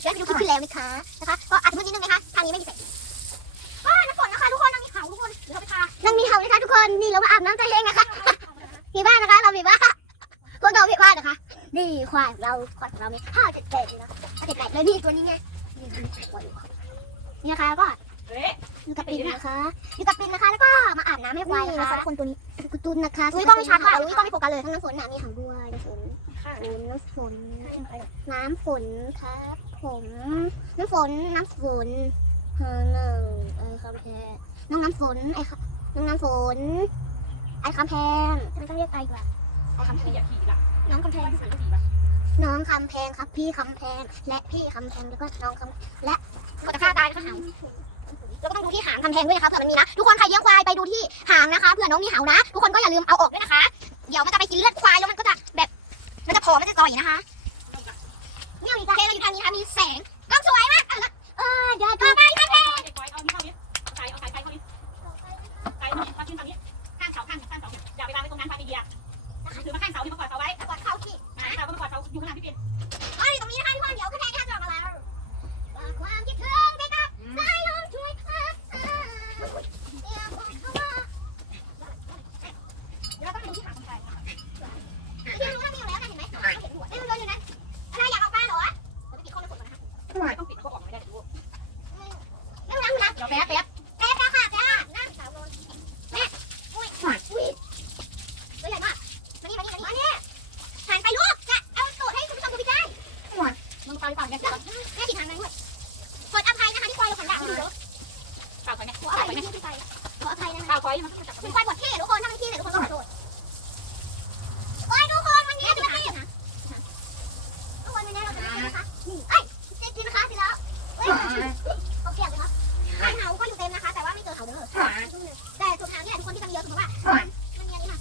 เดี๋ยวไปดูคลิปที่แล้วนะคะนะคะก็อาจจะมืดนิดนึงนะคะทางนี้ไม่มีแสงก็น้ำฝนนะคะทุกคนนางมีเขาทุกคนเดี๋ยวเราไปทานางมีเขานะคะทุกคนนี่เรามาอาบน้ำใจเองนะคะมีบ้านนะคะ เรามีบ้านพวกเรามีบ้านนะคะ นี่ควายของเราควายของเรามีห้าเจ็ดแปดเลยนะห้าเจ็ดแปดเลยนี่ตัวนี้ไงนี่นี่นะคะก็เฮ้ยอยู่กับปินนะคะอยู่กับปินนะคะ แล้วก็มาอาบน้ำให้ควายนะนี่นะคะคะคนตัวนี้คุณตุนนะคะอุ้ยกล้องไม่ชัดค่ะอุ้ยกล้องไม่โฟกัสเลยทั้งน้ำฝนหนามีหางด้วยน้ำฝน น้ำฝน น้ำฝนครับผมน้ำฝนน้ำฝนฮาหนึ่งไอ้คำแพงน้องน้ำฝนไอ้คน้องน้ำฝนไอ้คำแพงมันต้องเรียกไอ้กว่าไอ้คำแพขี่งอย่าขี่ละน้องคำแพงขี่ขี่ปะน้องคำแพงครับพี่คำแพงและพี่คำแพงแล้วก็น้องคำและกดตะกร้าตายก็หางแล้วก็ต้องดูที่หางคำแพงด้วยนะคะเผื่อมันมีนะทุกคนใครเลี้ยงควายไปดูที่หางนะคะเผื่อน้องมีเหานะ ทุกคนก็อย่าลืมเอาออกด้วยนะคะ เดี๋ยวมันจะไปกินเลือดควายแล้วมันก็จะ แบบมันจะผอมมันจะต่อยนะคะเนี่ยอีกแล้วเราอยู่ทางนี้นะคะมีแสงกล้องสวยมากเออเดี๋ยวต่อไปคำแมันต้องจับเป็นควายบดเท่ทุกคน ถ้าไม่เท่ทุกคนก็ขอโทษโอ้ยทุกคนวันนี้จะไม่เท่นะทุกคนวันนี้เราจะไม่เท่นะคะนี่เอ้ยเจ๊กินนะคะสิแล้วเฮ้ยเขาเปียกเลยครับทางเขาก็อยู่เต็มนะคะ แต่ว่าไม่เจอเขาเด้อแต่สุดทางนี่แหละทุกคนที่กันเยอะคือว่ามันมีอะไรมา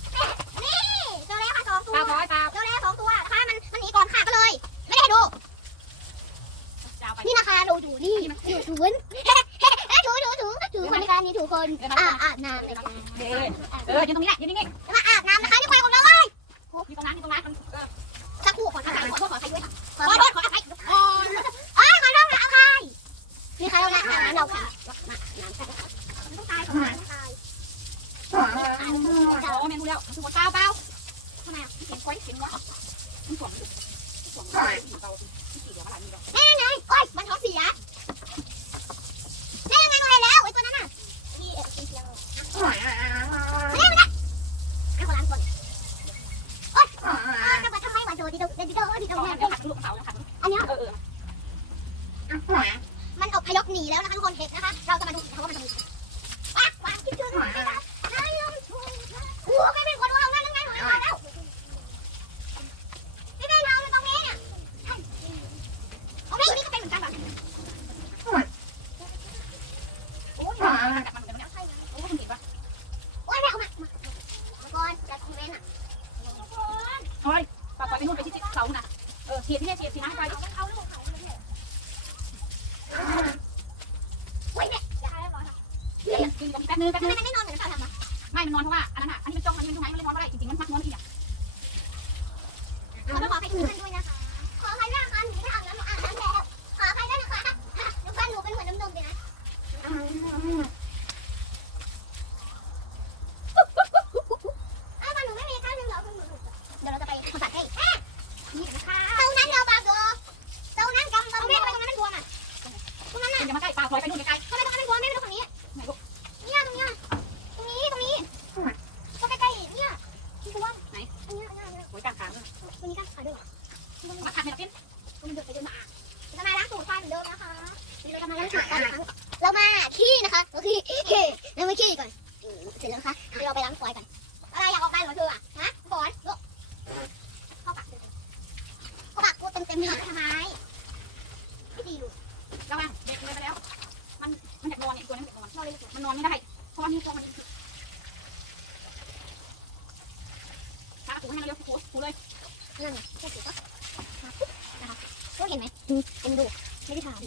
นี่เจอแล้วค่ะสองตัวเปล่าไฟเปล่าเจอแล้วสองตัวนะคะมันมันหนีก่อนค่ะก็เลย ไม่ได้ให้ดูยาวไปนี่นะคะเราอยู่นี่อยู่ถูนถูถูถูถูคนการนี้ถูคนอ่าอาบ น้ำเลยค่ะเออเออยืนตรงนี้แหละยืนนิ่งมาอาบน้ำนะคะนี่ควายของเราเว้ยๆยืนตรงนั้นยืนตรงนั้นสักครู่ขออภัยขอโทษขออภัยด้วยค่ะขอโทษขออภัยอ๋อเอ้ยขอโทษนะอภัยนี่ใครเราละน้ำเราค่ะน้ำต้องตายต้องตายต้องตายโอ้แม่รู้แล้วทุกคนเปล่าเปล่าทำไมเสียงควายเสียงวะมันสวมอยู่สวมอยู่เตาที่ขี่เดี๋ยวมาหลายมีดอกแม่ไงโอ้ยมันท้องเสียแม่ยังไงก็เห็นแล้วไอ้ตัวนั้นน่ะนี่เอ็ดกินเสียงไมันอบพยพหนีแล้วนะคะทุกคนเห็นนะคะ เราจะมาดูเขาว่ามันจะมีว้าว้าคิดถึงนายยมช่วยโอ้ไม่เป็นคนเอานั่นนั่นไงหนูมาแล้วไม่ได้เราตรงนี้เนี่ยโอ้ไม่นี่ก็เป็นเหมือนกันแบบ โอ้ยจับมันเหมือนกันเนี่ยโอ้ยมันเห็นปะ โอ้ยแม่เอามามาก่อนจะคอมเมนต์อะ โอ้ยปากไปนู่นไปที่เสาน่ะเออเสียบที่นี่เสียบที่น้ำไป เอาลูกเขาเลยโอ้ยแม่อย่าให้ร้อนค่ะ ยื นตรงนี้แป๊บนึงแป๊บทำนึไมงมันไม่นอนเหมือนเราทำอะไม่ มันนอนเพราะว่าอันนั้นอะ ขี้ก่อนเสร็จแล้วนะคะเดี๋ยวเราไปล้างควายกันอะไรอยากออกไปเหรอเธออะฮะบอลลูกเข้าปากเลยเข้าปากกูเต็มเต็มๆเลยทำไมไม่ดีอยู่ระวังเด็กเลยไปแล้ว มันมันอยากนอนเนี่ยตัวนี้มันนอนมันนอนไม่ได้เพราะว่ามีตัวมันขาถูให้มันเร็วถูถูเลยนั่นไงแค่สิก็นะคะก็เห็นไหมเอ็นดูไม่ได้ทาน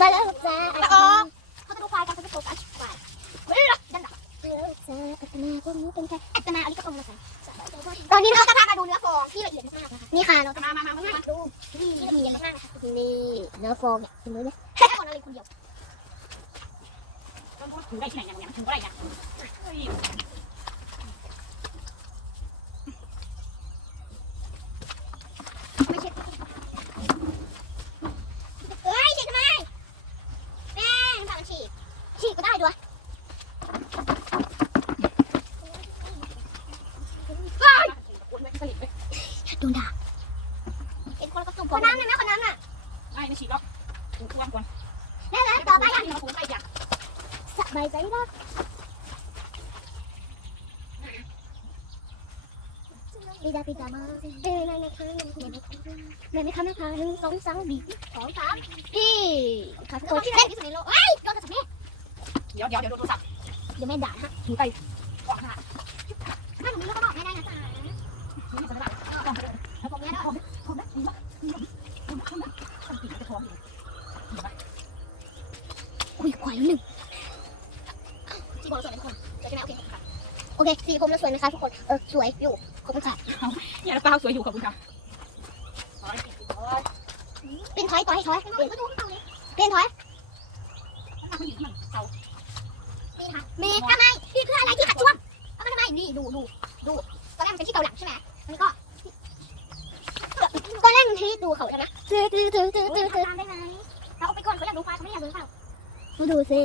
มาแล้วจ้าตะออกเขาจะดูควายกันเขาจะโฟกัส นนี้เราจะพามาดูเนื้อฟองที่ละเอียดมากนะคะนี่ค่ะเราจะมามามามาดูนี่ละเอียดมากนะคะนี่เนื้อฟองเนี่ยกินเลยเนี่ยแค่คนอะไรคนเดียวต้องพูดถือได้ที่ไหนเนี่ยถืออะไรเนี่ยฮ้ย ไม่ใช่เฮ้ยฉีกทำไมแม่งฝากมันฉีกฉีกก็ได้ด้วย โดนด่าเห็นคนก็ตุ่มคนนั้นนะคนนั้นน่ะไม่ไม่ฉีกหรอกถูกควงก่อนแล้วแล้วต่อไปอะที่เราถูกไปอย่างสบายใจมากปีดาปีดามาเอ้ยนายนะคะนายนะคะนายนะคะหนึ่งสองสามบีสองสามพี่ค่ะทุกคนเล่นที่สุดในโลกเอ้ยโดนกระสับแม่เดี๋ยวเดี๋ยวเดี๋ยวโดนโทรศัพท์เดี๋ยวแม่ด่าฮะถือไปก่อนค่ะ ถ้าหนูมีลูกก็บอกแม่ได้นะจ๊ะ นี่จะไม่ได้ต้องไปเลยแล้วผมเนี่ยผมผมนะผมนะผมนะผมนะผมติดจะท้องอยู่ คุยควายหนึ่งจีบอลสวยไหมทุกคนสวยใช่ไหมโอเคค่ะโอเคสีผมแล้วสวยไหมคะทุกคนเออสวยอยู่ขอบคุณค่ะเนี่ยแล้วเปล่าสวยอยู่ขอบคุณค่ะเป็นถอยถอยถอยเปลี่ยนเปลี่ยนถอยมันอยู่ที่มันเสานี่ค่ะมีทำไมนี่คืออะไรที่ขัดช่วงเอามาทำไมนี่ดูดูดูตอนแรกมันเป็นที่เกาหลังใช่ไหมอันนี้ก็ตอนแรกมันที่ดูเขาใช่ไหมตื้อตื้อตื้อตื้อตื้อตื้อได้ไหมเราเอาไปก่อนเขาอยากดูควายเขาไม่อยากดูเปล่ามา ดูสิ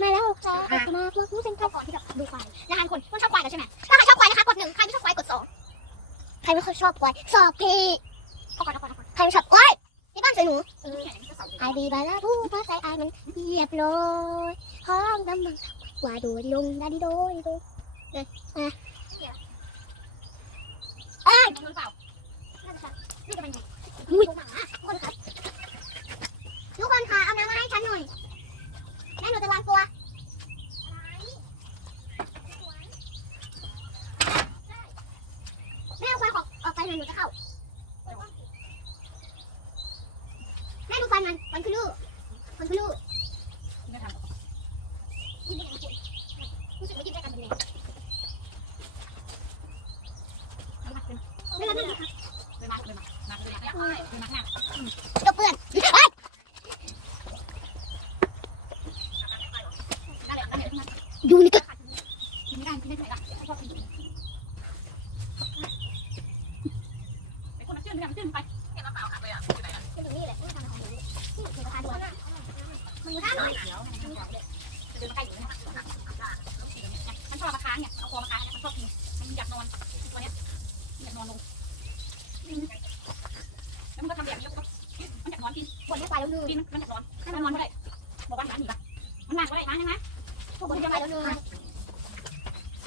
มาแล้วจ้ามาพวกนี้เป็นข้าวก่อนที่แบบดูควายนะคะคนคนชอบควายกันใช่ไหมถ้าใครชอบควายนะคะกดหนึ่งใครไม่ชอบควายกดสองใครไม่ค่อยชอบควายสอบพี่เอาก่อนเอาก่อนเอาก่อนใครไม่ชอบควายที่บ้านสวยหนูไอบีบาลาผู้พาใจไอมันเรียบร้อยห้องดำมันกว่าดูดิลงดาดิโดดิโดเนี่ยอะเอ้ยหรือเปล่านั่นค่ะนี่จะเป็นไงอุ้ยหมาคนครับทุกคนค่ะเอาน้ำมาให้ฉันหน่อยแม่หนูจะวางตัวแม่เอาไฟออกออกไปหน่อยหนูจะเข้าแม่ดูฟันมันฟันคือลูกฟันคือลูก ไม่ทำ กินได้ยังไง รู้สึกว่ากินได้กันเป็นไงไม่รับไม่รับ เลยมาเลยมามาเลยมาเลยมาหน้า จบเปื่อนเฮ้ย ได้เลยได้เลย ดูนี่ก็ กินไม่ได้กินได้ไหนล่ะชอบกินไอ้คนมันจืดไม่ได้มันจืดไปเนี่ยมาเปล่าขับไปอะอยู่ไหนอะ เป็นตรงนี้แหละไม่ทำของหนูนี่หนูทานด้วยมันมีท่าหน่อย เดี๋ยวจะเดินมาใกล้อยู่เนี่ยมันชอบมาค้างเนี่ยเอาคอมาค้างเนี่ยมันชอบกินมันอยากนอน ตัวเนี้ยอยากนอนลงแล้วมันก็ทำแบบนี้มันอยากนอนกินบนไม่ไปแล้วลืมกินมันอยากนอนให้มันนอนไม่ได้บอกว่าหมาหนีปะมันนั่งก็ได้นะใช่ไหมพวกบนจะไปแล้วลืม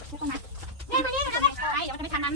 ทุกคนนะแม่มาเนี่ยนะแม่ไปเดี๋ยวมันจะไม่ทันมัน